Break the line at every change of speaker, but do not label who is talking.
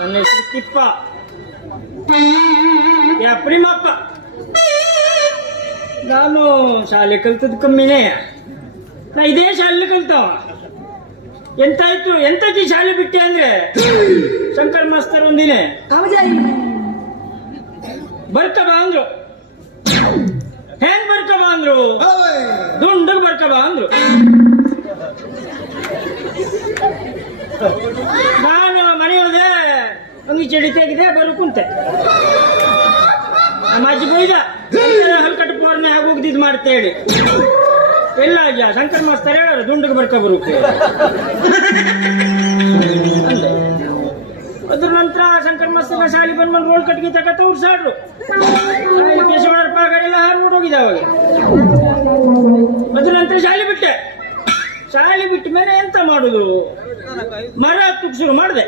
ನನ್ನ ಹೆಸರು ತಿಪ್ಪ. ಯಾ ಪ್ರೇಮಪ್ಪ. ನಾನು ಶಾಲೆ ಕಲ್ತದ ಕಮ್ಮಿನೇ. ನಾ ಇದೇ ಶಾಲೆ ಕಲ್ತವ. ಎಂತಾಯ್ತು, ಎಂತಕ್ಕೆ ಶಾಲೆ ಬಿಟ್ಟೆ ಅಂದ್ರೆ? ಶಂಕರ್ ಮಾಸ್ತರ್ ಒಂದಿನ. ಬರ್ಕ ಬಾ ಅಂದ್ರು. ಹೆಂಗ್ ಬರ್ತವ ಅಂದ್ರು? ದುಂಡಗ್ ಬರ್ತವ ಅಂದ್ರು. ಚಡಿ ತೆಗೆದೆ ಬರು ಕುಂತೆ. ನಮ್ಮ ಅಜ್ಜಿ ಬೈದ ಹಲ್ಕಟ್ಟು ಇದು ಆಗೋಗ್ದಿದ್ ಮಾಡ್ತೇಳಿ ಎಲ್ಲ ಅಜ್ಜ ಶಂಕರ್ ಮಾಸ್ತಾರೆ ಹೇಳೋರು, ದುಂಡಗ್ ಬರ್ಕ ಬರುತ್ತೆ ಅಂದೆ. ಅದ್ರ ನಂತರ ಶಂಕರ್ ಮಾಸ್ತರ ಶಾಲೆ ಬಂದ್ ಬಂದು ರೋಲ್ ಕಟ್ಗೆ ತಗತ್ತ ಉರ್ಸಾಡ್ರು. ಕೇಶವಣ್ಣ ಪಾಗಡೆಲ್ಲ ಹಾರ್ಬಿಟ್ಟು ಹೋಗಿದೆ ಅವಾಗ. ಅದ್ರ ನಂತರ ಶಾಲೆ ಬಿಟ್ಟೆ. ಶಾಲೆ ಬಿಟ್ಟ ಮೇಲೆ ಎಂತ ಮಾಡುದು? ಮರ ಶುರು ಮಾಡಿದೆ.